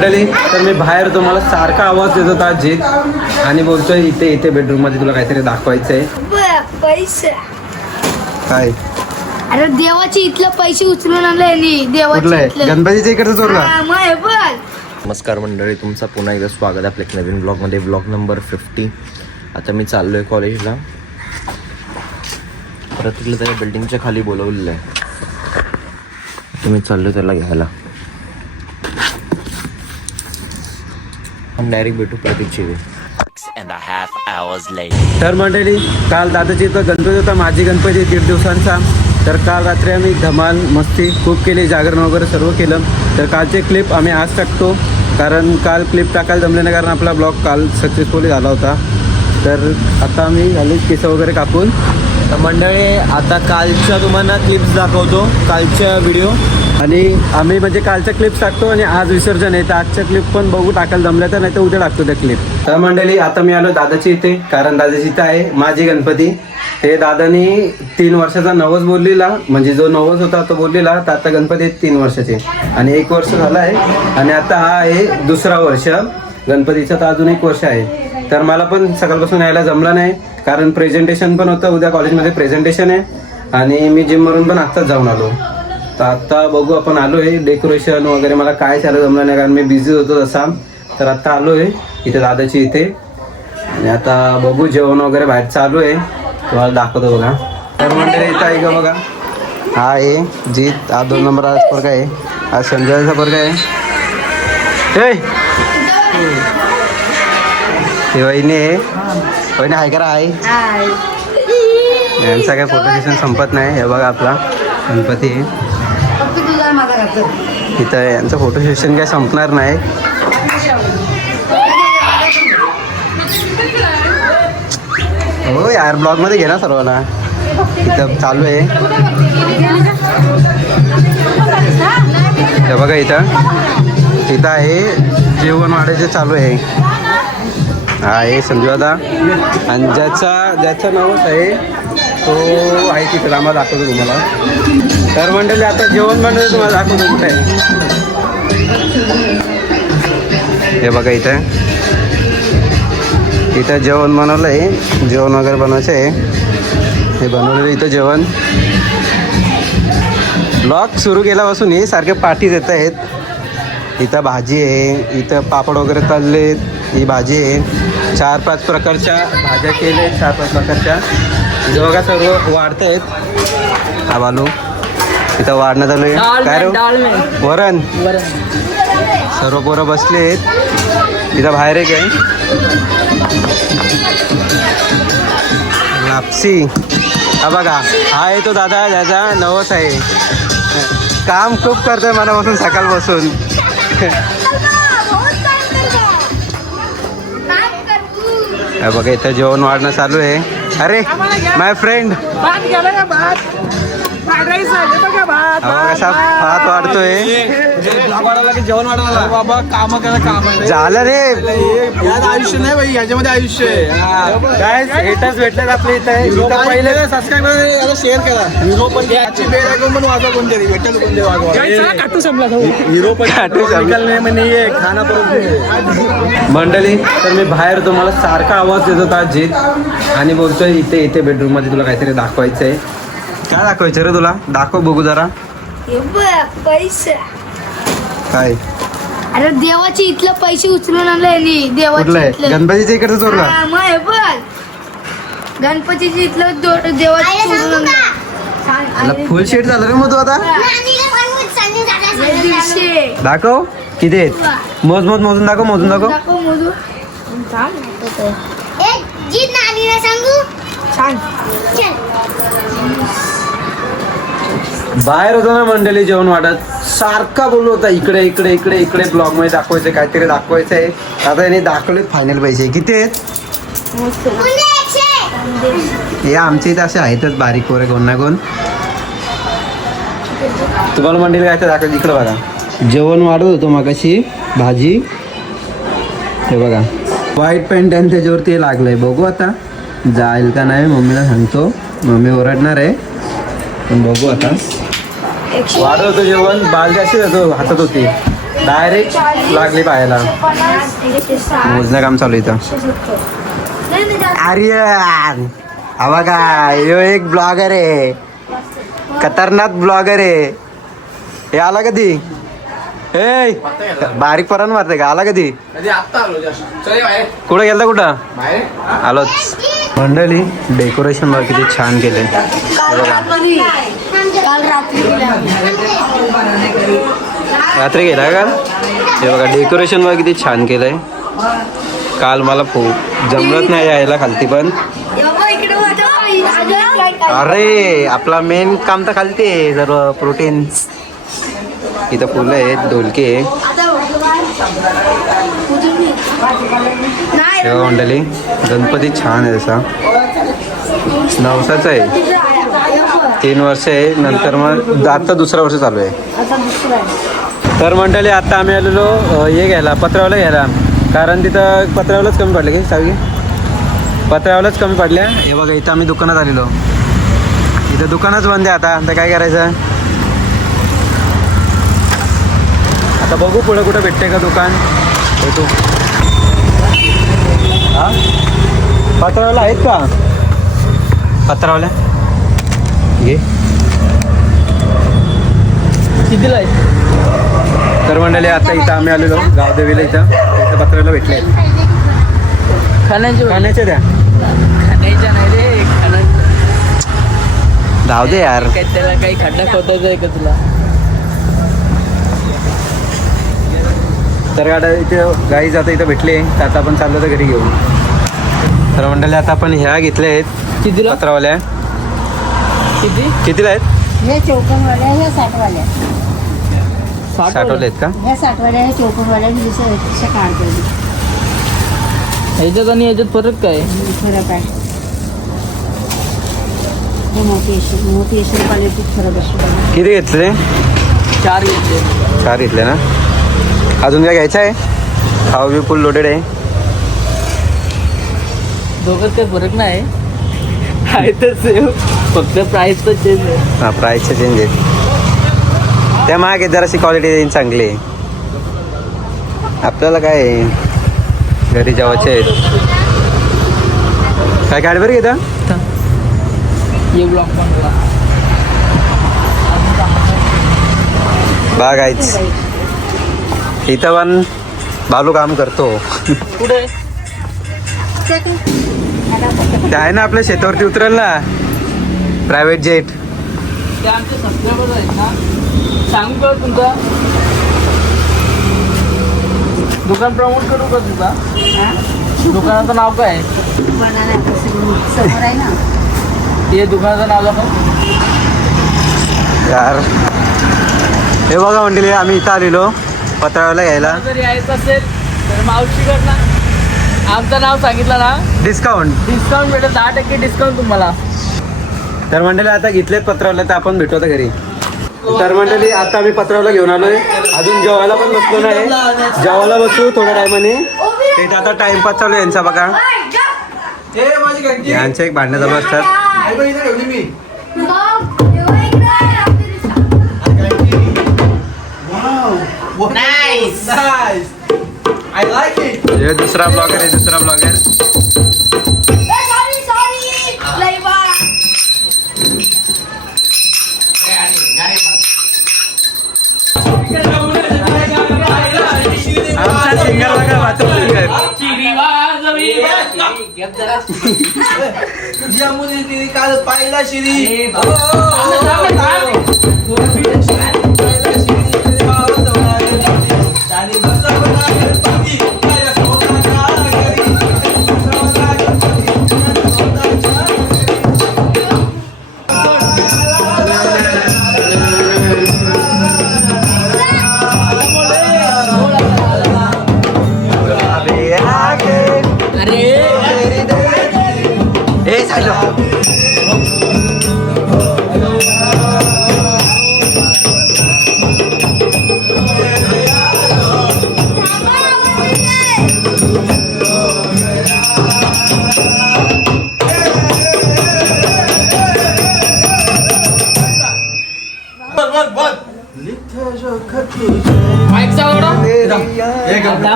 तर मी बाहेर तुम्हाला सारखा आवाज देत होता जीत आणि बोलतोय इथे इथे बेडरूम मध्ये तुला काहीतरी दाखवायचंय. पैसे काय? अरे देवाची इथलं पैसे उचलून आणले देवाची गणपतीच्या इकडचं चोरला. नमस्कार मंडळी, तुमचं पुन्हा एकदा स्वागत आहे आपल्या एक नवीन ब्लॉगमध्ये. Blog number 50. आता मी चाललो आहे कॉलेजला. प्रतीकला त्याच्या बिल्डिंगच्या खाली बोलवलेलं आहे. तुम्ही चाललो त्याला घ्यायला. डायरेक्ट भेटू प्रतीकची. तर मंडळी, काल दादाची इथं गणपती होता, माझी गणपती 1.5 दिवसांचा. तर काल रात्री आम्ही धमाल मस्ती खूप केली, जागरण वगैरे सर्व केलं. तर कालचे क्लिप आम्ही आज टाकतो, कारण काल क्लिप टाकायला जमले नाही, कारण आपला ब्लॉग काल सक्सेसफुली झाला होता. तर आता आम्ही झाली केस वगैरे कापून. तर मंडळी, आता कालच्या तुम्हाला क्लिप्स दाखवतो, कालच्या व्हिडिओ. आणि आम्ही म्हणजे कालच्या क्लिप्स टाकतो आणि आज विसर्जन आहे, तर आजच्या क्लिप पण बघू टाकायला जमल्या तर, नाही तर उद्या टाकतो त्या क्लिप. तर मंडळी, आता मी आलो दादाची इथे, कारण दादाची इथं आहे माझी गणपती. ते दादानी 3 वर्षाचा नवस बोललेला, म्हणजे जो नवस होता तो बोललेला. तर आता गणपती 3 वर्षाचे आणि 1 वर्ष झाला आहे, आणि आता हा आहे 2रा वर्ष गणपतीचा. तर अजून 1 वर्ष आहे. तर मला पण सकाळपासून यायला जमलं नाही, कारण प्रेझेंटेशन पण होतं, उद्या कॉलेजमध्ये प्रेझेंटेशन आहे. आणि मी जिमवरून पण आत्ताच जाऊन आलो. तर आत्ता बघू, आपण आलो आहे. डेकोरेशन वगैरे मला काय चालू जमलं नाही, कारण मी बिझी होतो तसा. तर आत्ता आलो आहे इथे दादाची इथे, आणि आता बघू जेवण वगैरे बाहेर चालू आहे, तुम्हाला दाखवतो बघा. तर मंडळी इथं आहे का बघा, हा आहे जीत, हा 2 नंबरचा पोरगा आहे, हा संजयचा पोरगा आहे. हे वहिनी आहे, वहिनी आहे करा आहे. यांचा काय फोटो सेशन संपत नाही. हे बघा आपला गणपती आहे इथं. यांचं फोटो सेशन काय संपणार नाही. हो यार, ब्लॉगमध्ये घे ना सर्वांना. इथं चालू आहे, हे बघा इथं आहे जेवण वाढायचे चालू आहे. हा आहे संजू दादा, आणि ज्याचं नावच आहे तो आहे तिथे, आम्हाला दाखवतो तुम्हाला. तर मंडळी, आता जेवण बनवलं तुम्हाला दाखवतो कुठे आहे. हे बघा इथं जेवण बनवलं आहे, जेवण वगैरे बनवायचं आहे. हे बनवलेलं इथं जेवण. ब्लॉग सुरू केल्यापासून हे सारखे पार्टीज येत आहेत. इथं भाजी आहे, इथं पापड वगैरे तळलेत, ही भाजी आहे. 4-5 प्रकारच्या भाज्या केल्या आहेत, 4-5 प्रकारच्या. इथं बघा सर्व वाढत आहेत. हा बालू इथं वाढण्यात आलं आहे. काय रे, वरण. सर्व पोरं बसले आहेत. इथं बाहेर एक आहे लापसी. हा बघा, हा आहे तो दादा, ज्याचा नवस आहे. काम खूप करतोय मनापासून सकाळपासून. बघा इथं जेवण वाढणं चालू आहे. अरे माय फ्रेंड, कसा भात वाढतोय. जेवण वाढायला बाबा, काम करा, काम झालं रे. आयुष्य नाही भाई, ह्याच्यामध्ये आयुष्य काय हेटर्स भेटलेत आपल्या इथं. पहिले सबस्क्राईब करा, शेअर करा. हिरो पण पण वाजवा, कोणतरी भेटेल, कोणतरी वाजवा. काटू संपला हिरो पण खाना परत. मंडळी, तर मी बाहेर तुम्हाला सारखा आवाज देत होता जीत, आणि बोलतोय इथे इथे बेडरूम मध्ये तुला काहीतरी दाखवायचंय. काय दाखवायचं रे तुला? दाखव बघू जरा. पैसे. काय? अरे देवाची इथलं पैसे उचलून आणले देवाची. गणपतीच्या इकडचं चोरला. गणपतीची इथलं देवाची उचलून आणलं. फुल शेट झालं रे मग तू आता. दाखव किती आहेत, मोजून दाखव, मोजून दाखव. बाहेर होतो ना मंडळी जेवण वाटत, सारखा बोललो होता इकडे इकडे इकडे इकडे ब्लॉग मध्ये दाखवायचं, काहीतरी दाखवायचं आहे. आता याने दाखवले फायनल पैसे किती आहेत. हे आमच्या इथे असे आहेतच बारीक वगैरे कोण ना कोण. तुम्हाला मंडळी काय दाखवायचं, इकडे बघा. जेवण वाढत होतो मगाशी, भाजी. हे बघा व्हाईट पॅन्ट आणि त्याच्यावरती हे लागलंय. बघू आता जाईल का नाही, मम्मीला सांगतो. मम्मी ओरडणार आहे, पण बघू आता. वाढत होतं जेवण, बाल जास्त हातात होती. डायरेक्ट लागली पाहायला. मोजणं काम चालू इथं. आर्यन हा बघा, ह्यो एक ब्लॉगर आहे, खतरनाक ब्लॉगर आहे. हे आला कधी? ए बारीक परान मारते का? आला कधी? कुठं गेलता? कुठं आलोच. मंडळी डेकोरेशन बघा किती छान केले. रात्री गेला का? हे बघा डेकोरेशन बघा किती छान केलंय. काल मला जमलंच नाही यायला खालती, पण अरे आपला मेन काम तर खालती आहे. सर्व प्रोटीन्स इथं फुलं आहेत, ढोलकी आहे. तेव्हा मंडळी गणपती छान आहे. तसा नवसाचा आहे, 3 वर्ष आहे. नंतर मग आता दुसरं वर्ष चालू आहे. तर मंडळी आता आम्ही आलेलो हे घ्यायला, पत्रावला घ्यायला. कारण तिथं पत्रावलाच कमी पडले की सावी, पत्रावलाच कमी पडल्या. हे बघा इथं आम्ही दुकानात आलेलो. इथं दुकानच बंद आहे आता काय करायचं? आता बघू पुढं कुठं भेटते का दुकान. भेटू. हा पत्रावला आहेत का? पत्रावल्या घे कितीला आहे? तर मंडळी आता इथं आम्ही आलेलो गावदेवीला. इथं पत्रावला भेटले. खाण्याच्या द्या. खाण्याच्या नाही रे, खाण्याच्या. धाव दे यार. त्याला काही खड्डा खोदायचा आहे का तुला? तर गाड्या इथे गाईज आता इथं भेटले. तर आता आपण चाललो तर घरी घेऊ. तर मंडळी आता आपण ह्या घेतल्या आहेत कितीला? पत्रावल्या. कितीला आहेत? हे 54वाल्या, हे 60वाल्या. 60 आहेत का? ह्या 60वाल्या, हे 54वाल्या, दुसऱ्या काढतो. ह्याच्यात आणि ह्याच्यात फरक काय? फरक आहे. हे मोठी एशियन क्वालिटीत फरक असतो. किती घेतले? 4 घेतले. 4 घेतले ना. अजून काय घ्यायचं आहे? खाऊ बी फुल लोडेड आहे. दोघात काही फरक नाही आहे तर सेम, फक्त प्राइस तर चेंज आहे. हां प्राईसचे चेंज आहेत. त्या मागे जराशी क्वालिटी चांगली आहे. आपल्याला काय आहे, घरी जेवायचे आहेत. काय कॅडबरी घेता? ये ब्लॉक पण बघायच. इथं पण बालू काम करतो. कुठे? ते आहे ना आपल्या शेतावरती उतरेल ना प्रायव्हेट जेट. ते आमचे सबस्क्रायबर्स आहेत ना. सांगू का तुमचा दुकान प्रमोट करू का तुझा? दुकानाचं नाव काय आहे? समोर आहे ना. ते दुकानाचं नाव दाखव. यार हे बघा मंडळी आम्ही इथं आलेलो पत्रावला घ्यायला. जर यायचं असेल तर मावशीकडनं आमचं नाव सांगितलं ना, डिस्काउंट भेटेल 10% डिस्काउंट तुम्हाला. तर मंडळी आता घेतलेत पत्रावला, तर आपण भेटू आता घरी. तर मंडळी आता आम्ही पत्रावला घेऊन आलोय. अजून जेवायला पण बसलो नाही. जेवायला बसू थोड्या टायमाने. ते आता टाइमपास चालू आहे यांचा बघा. यांचे एक भांडणं चालू असतात. हे दुसरा ब्लॉगर आहे, दुसरा ब्लॉगर. आमचा सिंगर बघा, वाचून सिंगर. तुझ्या मुलीने काल पाहिला शिरी.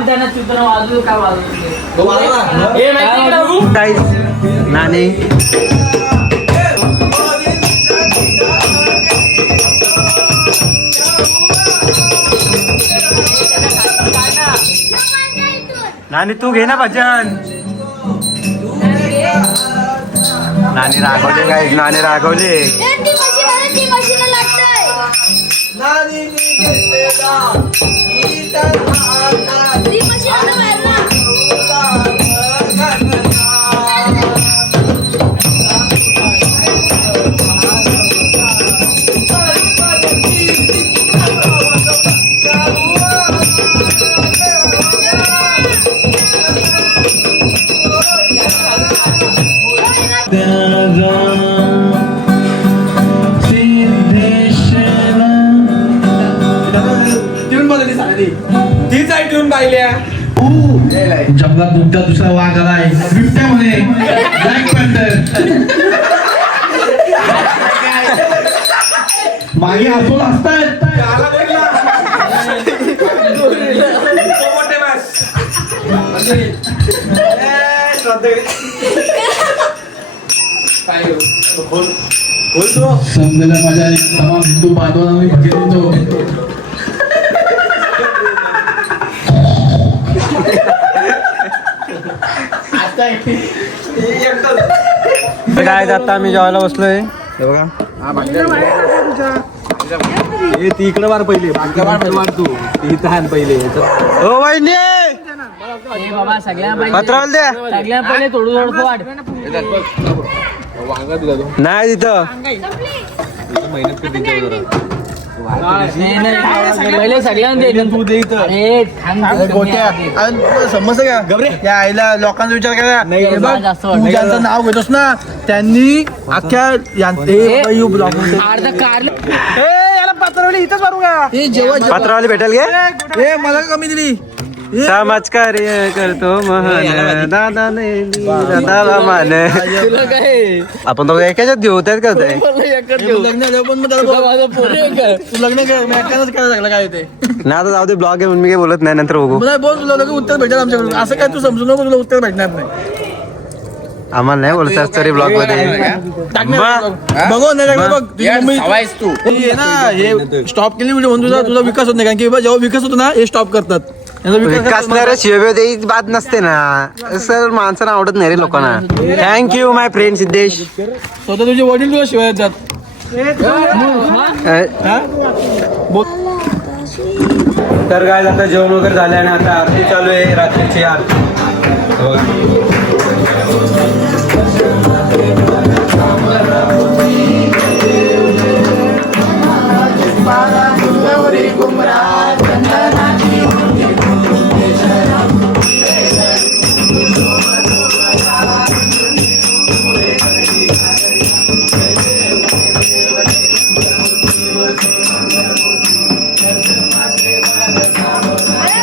थांब त्यांना चित्र वाजू काय वाजू काय नाणे नानी तू घे ना भजन. नानी रागवले काय नानी रागवले. ती मशीन लागतंय. ती मशीन आता बाहेर ना. तीच आहे ट्यून पाहिल्या. जंगलात दुसरा दुसरा वाघ आलाय बिबट्या म्हणे ब्लॅक पॅन्थर. मागे हसून असतात. समजेला माझ्या तमाम हिंदू बांधवांनी बघितलं. काय आता आम्ही जेवायला बसलोय. हे बघा ती इकडे वार पहिले वार तू इथं हान पहिले. ओ वहिनी बाबा सगळ्या पत्रावल द्या. सगळ्या पहिले थोडं थोडं वाढ नाही तिथं पहिले सगळ्यांना तू दे इथं. अरे समजतं का गबरे या आईला लोकांचा विचार करा. नाही, हे बघ, जास्त तू ज्यांचं नाव घेतोस ना त्यांनी अख्ख्या अर्धा कारलं याला पत्रावली इथंच मारू का. हे जेव्हा पत्रावली भेटेल गे. हे मला का कमी दिली. समाजकार्य करतो महान दादा दादा मान. तुला काय आपण दोघं एकाच्यात देऊ त्यात काय होतंय. लग्न झालं पण मग त्याला बोल. तू लग्न कर मी एकट्यानंच करायला लागला काय ते. ना आता जाऊ दे ब्लॉग आहे म्हणून मी काही बोलत नाही नंतर बघू. मला बोल तुला लगेच उत्तर भेटेल आमच्याकडून. असं काय तू समजू नको तुला उत्तर भेटणार नाही. आम्हाला नाही बोलत तरी ब्लॉग मध्ये. बघू नाही बघ तुझी मम्मी हे ना हे स्टॉप केली म्हणजे म्हणून तुझा विकास होत नाही. कारण की जेव्हा विकास होतो ना हे स्टॉप करतात. यांचा विकास नाही रे शिवबे बात नसते ना सर. माणसांना आवडत नाही रे लोकांना. थँक्यू माय फ्रेंड सिद्धेश. स्वतः तुझे वडील तुला शिवाय जात. तर काय आता जेवण वगैरे झालं आणि आता आरती चालू आहे रात्रीची आरती.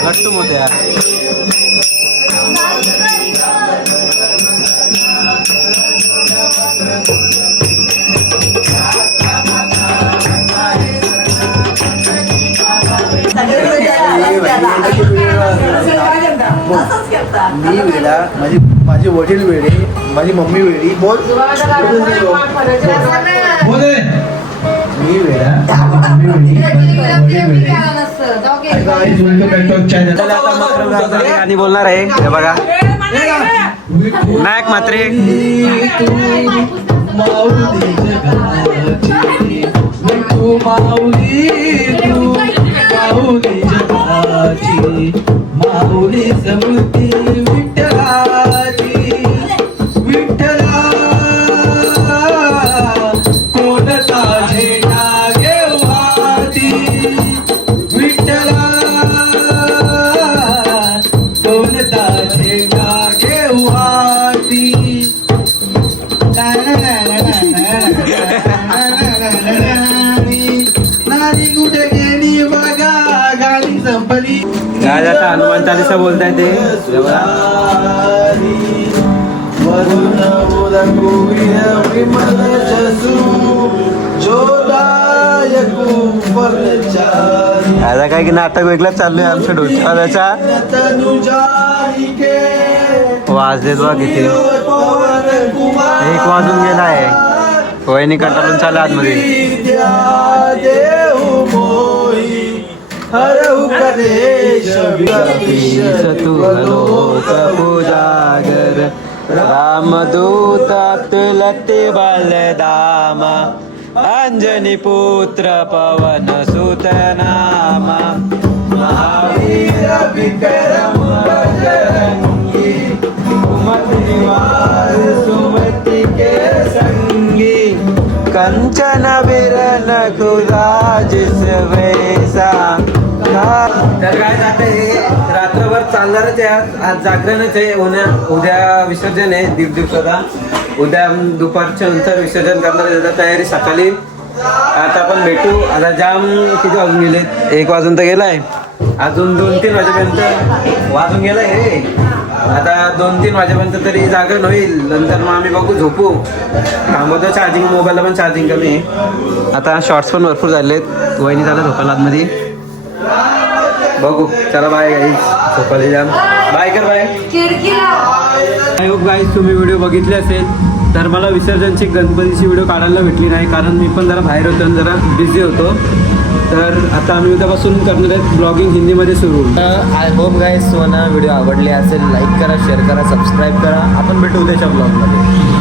लट्टू मोठ्या मी वेळा माझे वडील वेळे माझी मम्मी वेळी बोल. मी वेळा गाणी बोलणार आहे. हे बघा मॅक मात्रे. माऊली समृद्धी विठ्ठलाची विठ्ठला कोणता झेंडा घेऊ हाती विठ्ठला कोणता झेंडा घेऊ हाती. नारी कुठे गेली बघा गाडी संपली. काय आता हनुमान चालीसा बोलताय ते. वरुण विमल जसू जोदायक आता काय की नाटक वेगळंच चालू आहे आमच्या ढोलवाल्याचा. वाजलेत बघ किती, 1 वाजून गेला आहे. वहिनी कंटाळून चालला आतमध्ये. पूजागर रामदूत तुलते बलदामा अंजनी पुत्र पवन सुत नामा महावीर विक्रम बजरंगी कुमति निवार सुमति के संगी कंचन विरन खुराज वैसा. तर काय आता हे रात्रभर चालणारच आहे. आज जागरणच आहे. उद्या विसर्जन आहे 1.5 दिवसाचा. उद्या दुपारच्या नंतर विसर्जन करणार आहे. त्याची तयारी सकाळी. आता आपण भेटू. आता जाम किती वाजून गेलेत? 1 वाजून तर गेलाय. अजून 2-3 वाजेपर्यंत वाजून गेलाय रे. आता 2-3 वाजेपर्यंत तरी जागरण होईल. नंतर मग आम्ही बघू, झोपू. थांबवतो चार्जिंग, मोबाईलला पण चार्जिंग कमी आहे. आता शॉर्ट्स पण भरपूर झालेत. वहिनी झालं झोपायला आतमध्ये. बघू, चला बाय गाईज. झोपायला जाम. बाय कर, बाय. आय होप गाईज तुम्ही व्हिडिओ बघितले असेल. तर मला विसर्जनची गणपतीची व्हिडिओ काढायला भेटली नाही, कारण मी पण जरा बाहेर होतो आणि जरा बिझी होतो. तर आता आम्ही उद्यापासून करणार आहेत ब्लॉगिंग हिंदीमध्ये सुरू. आय होप गाईज तुम्हाला व्हिडिओ आवडले असेल. लाईक करा, शेअर करा, सबस्क्राईब करा. आपण भेटू उद्याच्या ब्लॉगमध्ये.